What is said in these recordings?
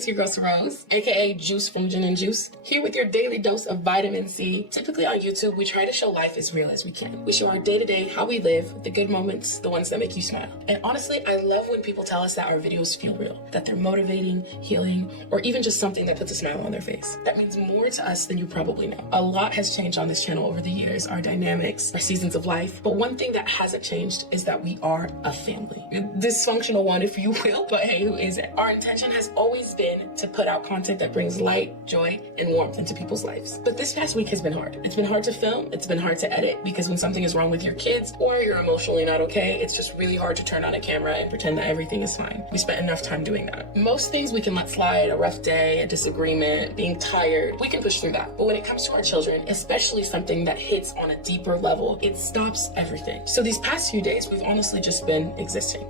it's your girl Rose, aka Juice from Gin and Juice, here with your daily dose of vitamin C. Typically on YouTube, we try to show life as real as we can. We show our day-to-day, how we live, the good moments, the ones that make you smile. And honestly, I love when people tell us that our videos feel real, that they're motivating, healing, or even just something that puts a smile on their face. That means more to us than you probably know. A lot has changed on this channel over the years, our dynamics, our seasons of life, but one thing that hasn't changed is that we are a family. A dysfunctional one, if you will, but hey, who isn't? Our intention has always been to put out content that brings light, joy, and warmth into people's lives. But this past week has been hard. It's been hard to film, it's been hard to edit, because when something is wrong with your kids or you're emotionally not okay, it's just really hard to turn on a camera and pretend that everything is fine. We spent enough time doing that. Most things we can let slide, a rough day, a disagreement, being tired, we can push through that. But when it comes to our children, especially something that hits on a deeper level, it stops everything. So these past few days, we've honestly just been existing,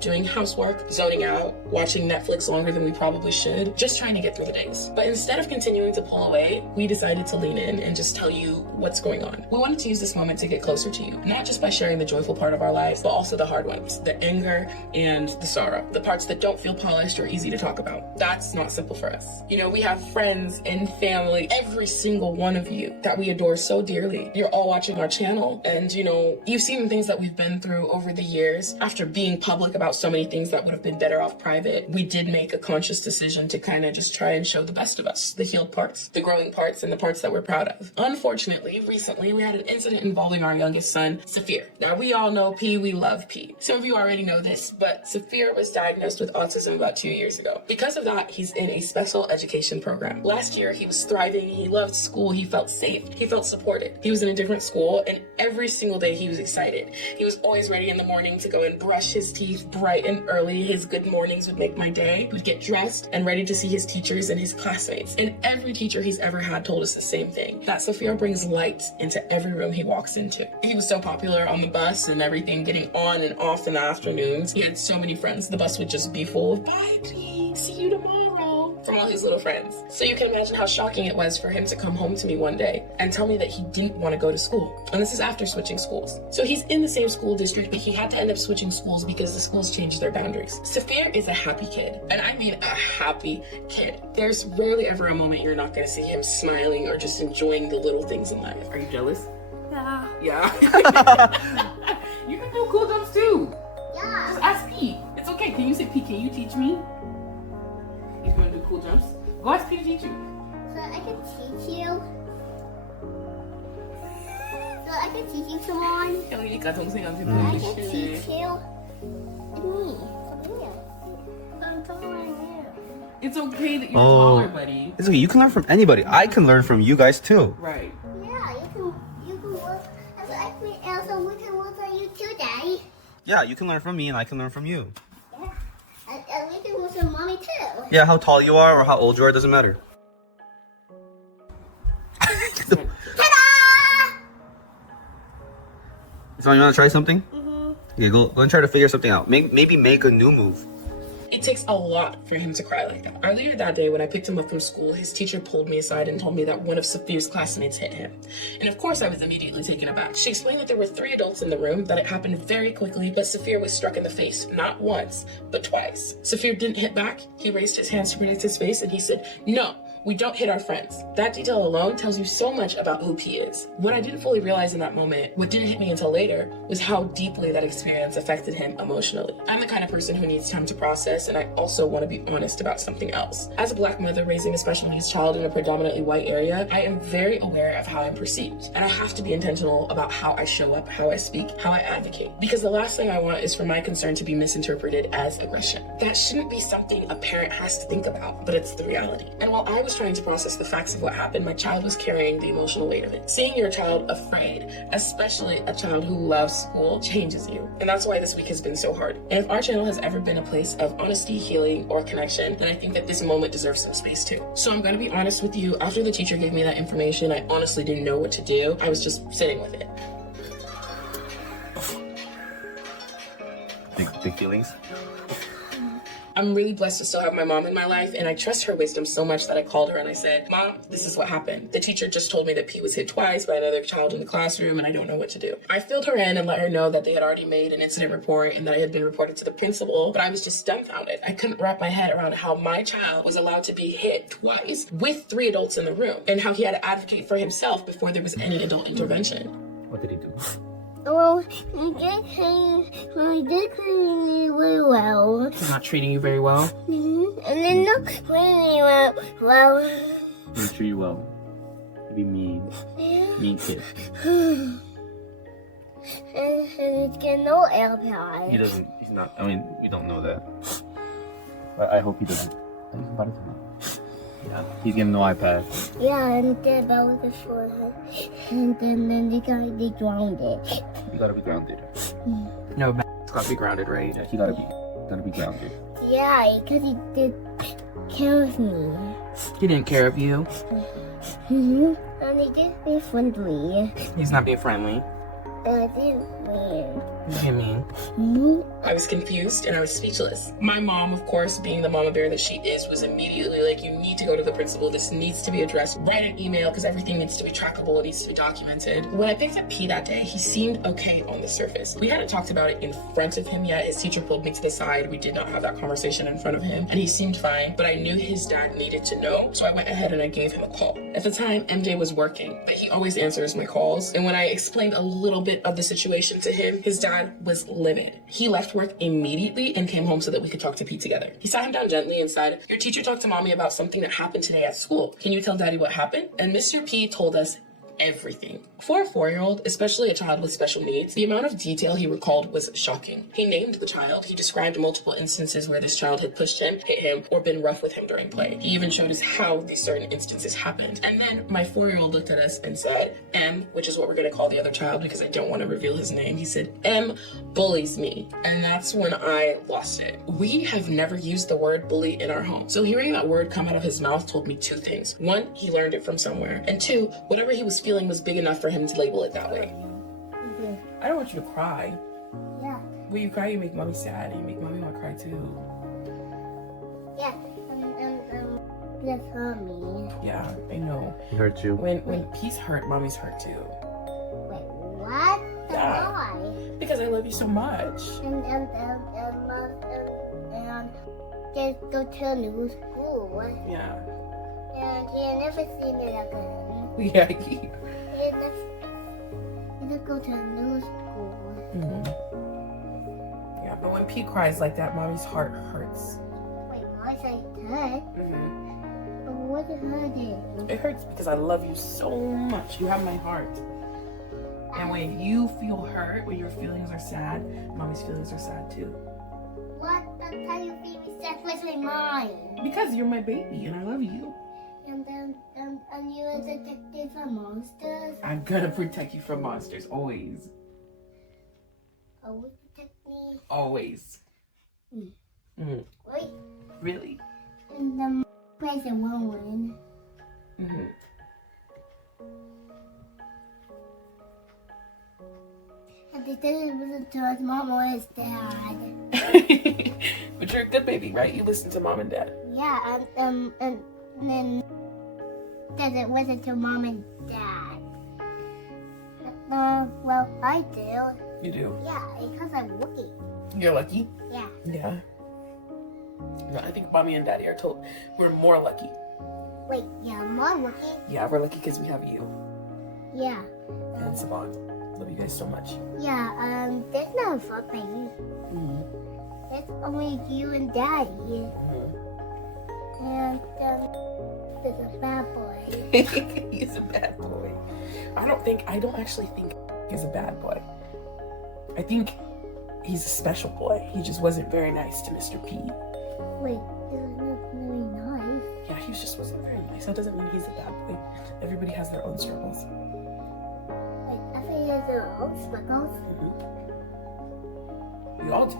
doing housework, zoning out, watching Netflix longer than we probably should, just trying to get through the days. But instead of continuing to pull away, we decided to lean in and just tell you what's going on. We wanted to use this moment to get closer to you, not just by sharing the joyful part of our lives, but also the hard ones, the anger and the sorrow, the parts that don't feel polished or easy to talk about. That's not simple for us. We have friends and family, every single one of you that we adore so dearly. You're all watching our channel, and you've seen the things that we've been through over the years. After being public about so many things that would have been better off private, we did make a conscious decision to kind of just try and show the best of us, the healed parts, the growing parts, and the parts that we're proud of. Unfortunately, recently we had an incident involving our youngest son, Safhir. Now, we all know P, we love P. Some of you already know this, but Safhir was diagnosed with autism about 2 years ago. Because of that, he's in a special education program. Last year, he was thriving, he loved school, he felt safe, he felt supported. He was in a different school, and every single day he was excited. He was always ready in the morning to go and brush his teeth bright and early. His good mornings would make my day. He would get dressed and ready to see his teachers and his classmates. And every teacher he's ever had told us the same thing, that Safhir brings light into every room he walks into. He was so popular on the bus and everything, getting on and off in the afternoons. He had so many friends. The bus would just be full of, "Bye, P, see you tomorrow," from all his little friends. So you can imagine how shocking it was for him to come home to me one day and tell me that he didn't want to go to school. And this is after switching schools. So he's in the same school district, but he had to end up switching schools because the schools changed their boundaries. Safhir is a happy kid, and I mean a happy kid. There's rarely ever a moment you're not going to see him smiling or just enjoying the little things in life. Are you jealous? Yeah. Yeah. You can do cool jumps too. Yeah. Just ask Pete. It's okay. Can you say, Pete, can you teach me? He's going to do cool jumps. Go ask Pete to teach you. So I can teach you. So I can teach you someone. 형이니까 동생한테 I can 보여주시네. teach you. And me. Come here. I'm telling you. It's okay that you're Oh. taller, buddy. It's okay. You can learn from anybody. I can learn from you guys too. Right. Yeah, you can work. And so also we can work on you today. Yeah, you can learn from me and I can learn from you. Yeah. And we can work on mommy too. Yeah, how tall you are or how old you are doesn't matter. Ta-da! So you want to try something? Okay, go and try to figure something out. Maybe make a new move. It takes a lot for him to cry like that. Earlier that day when I picked him up from school, his teacher pulled me aside and told me that one of Safhir's classmates hit him. And of course I was immediately taken aback. She explained that there were 3 adults in the room, that it happened very quickly, but Safhir was struck in the face, not once, but twice. Safhir didn't hit back. He raised his hands to protect his face and he said, "No, we don't hit our friends." That detail alone tells you so much about who P is. What I didn't fully realize in that moment, what didn't hit me until later, was how deeply that experience affected him emotionally. I'm the kind of person who needs time to process, and I also want to be honest about something else. As a Black mother raising a special needs child in a predominantly white area, I am very aware of how I'm perceived. And I have to be intentional about how I show up, how I speak, how I advocate. Because the last thing I want is for my concern to be misinterpreted as aggression. That shouldn't be something a parent has to think about, but it's the reality. And while I was trying to process the facts of what happened, my child was carrying the emotional weight of it. Seeing your child afraid, especially a child who loves school, changes you. And that's why this week has been so hard. And if our channel has ever been a place of honesty, healing, or connection, then I think that this moment deserves some space too. So I'm gonna be honest with you, after the teacher gave me that information, I honestly didn't know what to do. I was just sitting with it. Big feelings. I'm really blessed to still have my mom in my life, and I trust her wisdom so much that I called her and I said, Mom, this is what happened. The teacher just told me that P was hit twice by another child in the classroom, and I don't know what to do. I filled her in and let her know that they had already made an incident report and that I had been reported to the principal, but I was just dumbfounded. I couldn't wrap my head around how my child was allowed to be hit twice with 3 adults in the room, and how he had to advocate for himself before there was any adult intervention. What did he do? Well, he did clean me really well. He's not treating you very well. And then not cleaning well. He didn't treat you well. He'd be mean. Mean kid. And it's getting no airplane. He doesn't, he's not, I mean, we don't know that. But I hope he doesn't. Yeah, he's getting no iPad. Yeah, and then about the forehead. And then you gotta be grounded. You gotta be grounded. No, it's gotta be grounded, right? Yeah, he gotta be grounded. Yeah, because he did care of me. He didn't care of you. And he did be friendly. He's not being friendly. And I didn't win. What do you mean? I was confused and I was speechless. My mom, of course, being the mama bear that she is, was immediately like, you need to go to the principal. This needs to be addressed. Write an email because everything needs to be trackable. It needs to be documented. When I picked up P that day, he seemed okay on the surface. We hadn't talked about it in front of him yet. His teacher pulled me to the side. We did not have that conversation in front of him, and he seemed fine, but I knew his dad needed to know, so I went ahead and I gave him a call. At the time, MJ was working, but he always answers my calls, and when I explained a little bit of the situation to him, his dad was livid. He left work immediately and came home so that we could talk to Pete together. He sat him down gently and said, your teacher talked to mommy about something that happened today at school. Can you tell daddy what happened? And Mr. P told us everything. For a 4-year-old, especially a child with special needs, the amount of detail he recalled was shocking. He named the child. He described multiple instances where this child had pushed him, hit him, or been rough with him during play. He even showed us how these certain instances happened. And then my 4-year-old looked at us and said, M, which is what we're going to call the other child because I don't want to reveal his name. He said, M bullies me. And that's when I lost it. We have never used the word bully in our home. So hearing that word come out of his mouth told me 2 things. 1, he learned it from somewhere. And 2, whatever he was feeling was big enough for him to label it that way. I don't want you to cry. Yeah. When you cry, you make mommy sad. You make mommy want to cry too. Yeah. That's hurt me. Yeah, I know. He hurt you. When Pete's hurt, mommy's hurt too. Wait, what? Yeah. Why? Because I love you so much. And just go to new school. Yeah. And he never seen it again. Yeah. He just go to new school. Yeah, but when Pete cries like that, mommy's heart hurts. Wait, my side hurt? But what is hurting? It hurts because I love you so much. You have my heart. And when you feel hurt, when your feelings are sad, mommy's feelings are sad too. What? That's how you feel me sad with my mind. Because you're my baby and I love you. And you're a detective for monsters? I'm gonna protect you from monsters, always. Always protect me? Always. Wait. Really? And the present one. And they didn't listen to his mom or his dad. But you're a good baby, right? You listen to mom and dad. Yeah, and then doesn't listen to mom and dad. Well, I do. You do? Yeah, because I'm lucky. You're lucky? Yeah. Yeah. No, I think mommy and daddy are told we're more lucky. Wait, yeah, more lucky? Yeah, we're lucky because we have you. Yeah. And Savon. Love you guys so much. Yeah, there's no something. It's only you and daddy. And, there's a bad boy. He's a bad boy. I don't actually think he's a bad boy. I think he's a special boy. He just wasn't very nice to Mr. P. Wait, this is not really nice. Yeah, he just wasn't very nice. That doesn't mean he's a bad boy. Everybody has their own struggles. Wait, I think there's their own struggles. We all do.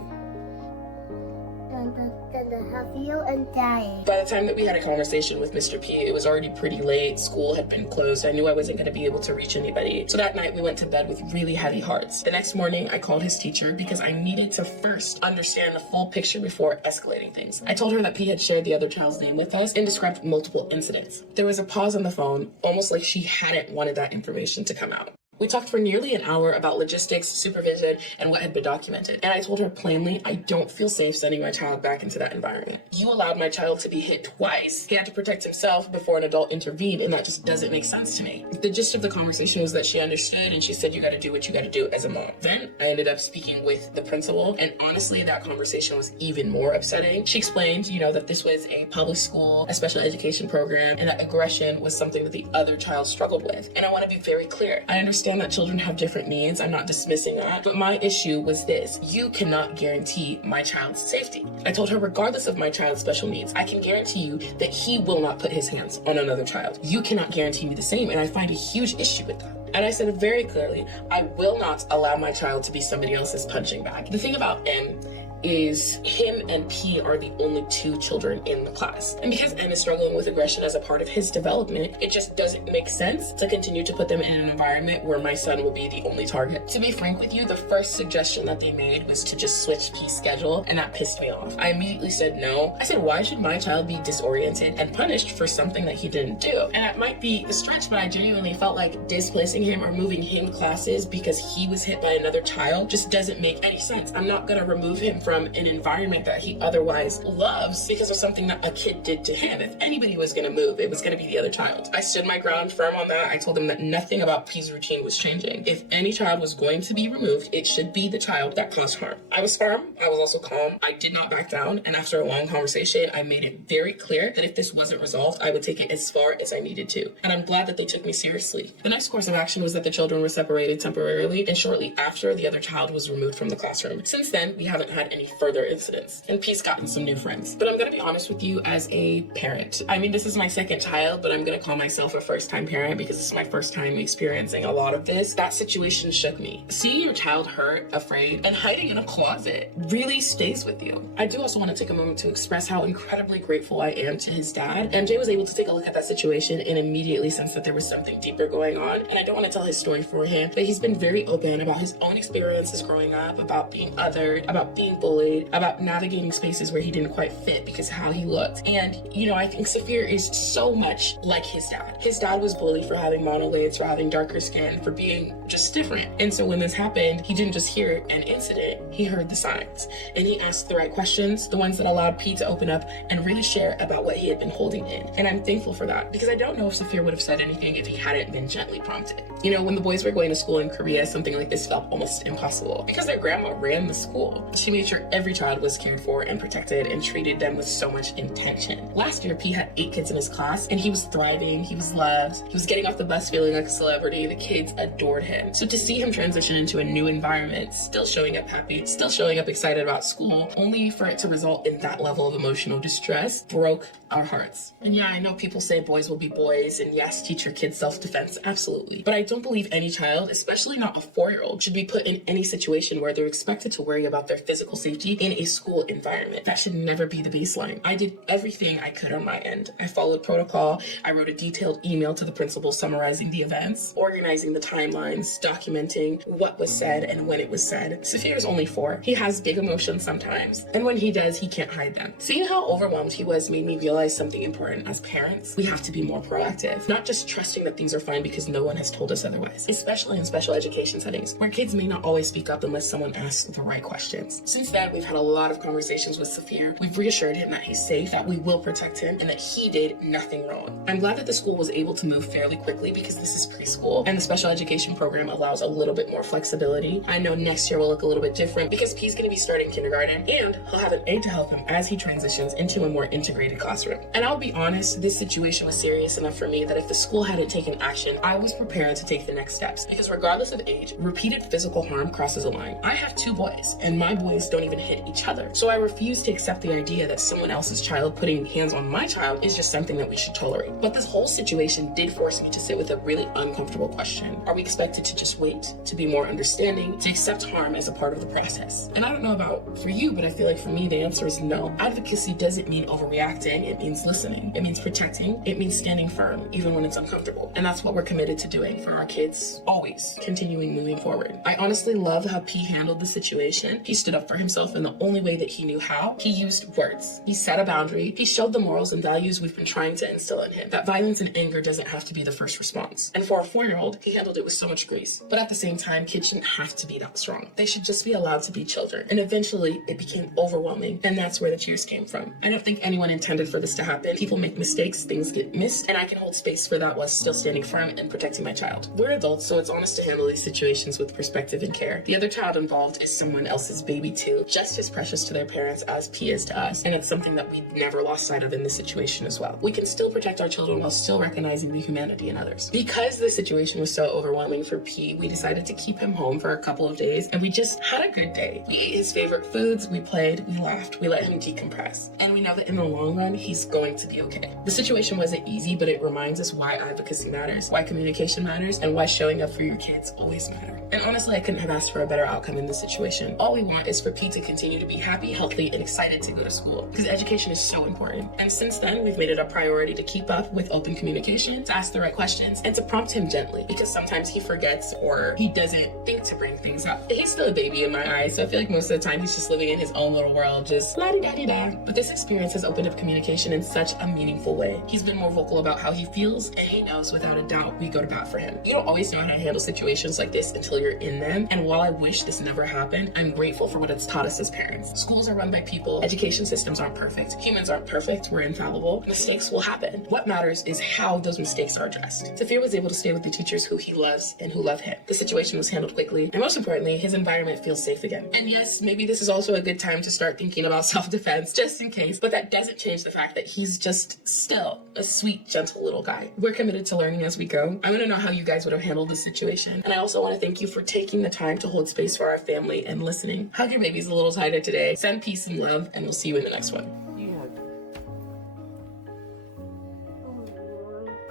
Then healthier and dying. By the time that we had a conversation with Mr. P, it was already pretty late. School had been closed. I knew I wasn't going to be able to reach anybody. So that night we went to bed with really heavy hearts. The next morning I called his teacher because I needed to first understand the full picture before escalating things. I told her that P had shared the other child's name with us and described multiple incidents. There was a pause on the phone, almost like she hadn't wanted that information to come out. We talked for nearly an hour about logistics, supervision, and what had been documented. And I told her plainly, I don't feel safe sending my child back into that environment. You allowed my child to be hit twice. He had to protect himself before an adult intervened, and that just doesn't make sense to me. The gist of the conversation was that she understood, and she said, you gotta do what you gotta do as a mom. Then I ended up speaking with the principal, and honestly, that conversation was even more upsetting. She explained, that this was a public school, a special education program, and that aggression was something that the other child struggled with. And I wanna be very clear. I understand that children have different needs. I'm not dismissing that. But my issue was this. You cannot guarantee my child's safety. I told her, regardless of my child's special needs, I can guarantee you that he will not put his hands on another child. You cannot guarantee me the same, and I find a huge issue with that. And I said very clearly, I will not allow my child to be somebody else's punching bag. The thing about N is him and P are the only two children in the class. And because N is struggling with aggression as a part of his development, it just doesn't make sense to continue to put them in an environment where my son will be the only target. To be frank with you, the first suggestion that they made was to just switch P's schedule, and that pissed me off. I immediately said no. I said, why should my child be disoriented and punished for something that he didn't do? And it might be a stretch, but I genuinely felt like displacing him or moving him classes because he was hit by another child just doesn't make any sense. I'm not gonna remove him from an environment that he otherwise loves because of something that a kid did to him. If anybody was gonna move, it was gonna be the other child. I stood my ground firm on that. I told him that nothing about P's routine was changing. If any child was going to be removed, it should be the child that caused harm. I was firm. I was also calm. I did not back down. And after a long conversation, I made it very clear that if this wasn't resolved, I would take it as far as I needed to. And I'm glad that they took me seriously. The next course of action was that the children were separated temporarily, and shortly after, the other child was removed from the classroom. Since then, we haven't had any further incidents, and P's gotten some new friends. But I'm gonna be honest with you as a parent. I mean, this is my second child, but I'm gonna call myself a first-time parent because this is my first time experiencing a lot of this. That situation shook me. Seeing your child hurt, afraid, and hiding in a closet really stays with you. I do also want to take a moment to express how incredibly grateful I am to his dad. MJ was able to take a look at that situation and immediately sense that there was something deeper going on. And I don't want to tell his story for him, but he's been very open about his own experiences growing up, about being othered, about being bullied, about navigating spaces where he didn't quite fit because of how he looked. And, I think Safhir is so much like his dad. His dad was bullied for having monoliths, for having darker skin, for being just different. And so when this happened, he didn't just hear an incident, he heard the signs. And he asked the right questions, the ones that allowed P to open up and really share about what he had been holding in. And I'm thankful for that because I don't know if Safhir would have said anything if he hadn't been gently prompted. When the boys were going to school in Korea, something like this felt almost impossible because their grandma ran the school. She made sure every child was cared for and protected and treated them with so much intention. Last year, P had 8 kids in his class and he was thriving, he was loved, he was getting off the bus feeling like a celebrity, the kids adored him. So to see him transition into a new environment, still showing up happy, still showing up excited about school, only for it to result in that level of emotional distress, broke our hearts. And yeah, I know people say boys will be boys, and yes, teach your kids self-defense, absolutely. But I don't believe any child, especially not a 4-year-old, should be put in any situation where they're expected to worry about their physical safety in a school environment. That should never be the baseline. I did everything I could on my end. I followed protocol. I wrote a detailed email to the principal summarizing the events, organizing the timelines, documenting what was said and when it was said. Safhir is only 4. He has big emotions sometimes, and when he does, he can't hide them. Seeing how overwhelmed he was made me realize something important. As parents, we have to be more proactive, not just trusting that things are fine because no one has told us otherwise, especially in special education settings where kids may not always speak up unless someone asks the right questions. Since then, we've had a lot of conversations with Safhir. We've reassured him that he's safe, that we will protect him, and that he did nothing wrong. I'm glad that the school was able to move fairly quickly because this is preschool and the special education program allows a little bit more flexibility. I know next year will look a little bit different because P's going to be starting kindergarten and he'll have an aide to help him as he transitions into a more integrated classroom. And I'll be honest, this situation was serious enough for me that if the school hadn't taken action, I was prepared to take the next steps because regardless of age, repeated physical harm crosses a line. I have 2 boys and my boys don't even hit each other. So I refuse to accept the idea that someone else's child putting hands on my child is just something that we should tolerate. But this whole situation did force me to sit with a really uncomfortable question. Are we expected to just wait, to be more understanding, to accept harm as a part of the process? And I don't know about for you, but I feel like for me, the answer is no. Advocacy doesn't mean overreacting. It means listening. It means protecting. It means standing firm, even when it's uncomfortable. And that's what we're committed to doing for our kids, always continuing moving forward. I honestly love how P handled the situation. He stood up for himself in the only way that he knew how. He used words. He set a boundary. He showed the morals and values we've been trying to instill in him. That violence and anger doesn't have to be the first response. And for a 4-year-old, he handled it with so much grace. But at the same time, kids shouldn't have to be that strong. They should just be allowed to be children. And eventually, it became overwhelming. And that's where the tears came from. I don't think anyone intended for this to happen. People make mistakes, things get missed, and I can hold space for that while still standing firm and protecting my child. We're adults, so it's on us to handle these situations with perspective and care. The other child involved is someone else's baby too, just as precious to their parents as P is to us, and it's something that we never lost sight of in this situation as well. We can still protect our children while still recognizing the humanity in others. Because the situation was so overwhelming for P, we decided to keep him home for a couple of days, and we just had a good day. We ate his favorite foods, we played, we laughed, we let him decompress. And we know that in the long run, he's going to be okay. The situation wasn't easy, but it reminds us why advocacy matters, why communication matters, and why showing up for your kids always matter. And honestly, I couldn't have asked for a better outcome in this situation. All we want is for Pete to continue to be happy, healthy, and excited to go to school, because education is so important. And since then, we've made it a priority to keep up with open communication, to ask the right questions, and to prompt him gently, because sometimes he forgets or he doesn't think to bring things up. He's still a baby in my eyes, so I feel like most of the time he's just living in his own little world, just la-di-da-di-da. But this experience has opened up communication in such a meaningful way. He's been more vocal about how he feels, and he knows without a doubt we go to bat for him. You don't always know how to handle situations like this until you're in them, and while I wish this never happened, I'm grateful for what it's taught us as parents. Schools are run by people, education systems aren't perfect, humans aren't perfect, we're infallible, mistakes will happen. What matters is how those mistakes are addressed. Safhir was able to stay with the teachers who he loves and who love him. The situation was handled quickly, and most importantly, his environment feels safe again. And yes, maybe this is also a good time to start thinking about self-defense, just in case, but that doesn't change the fact that he's just still a sweet, gentle little guy. We're committed to learning as we go. I want to know how you guys would have handled this situation, and I also want to thank you for taking the time to hold space for our family and listening. Hug your babies a little tighter today. Send peace and love, and we'll see you in the next one.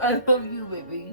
I love you, baby.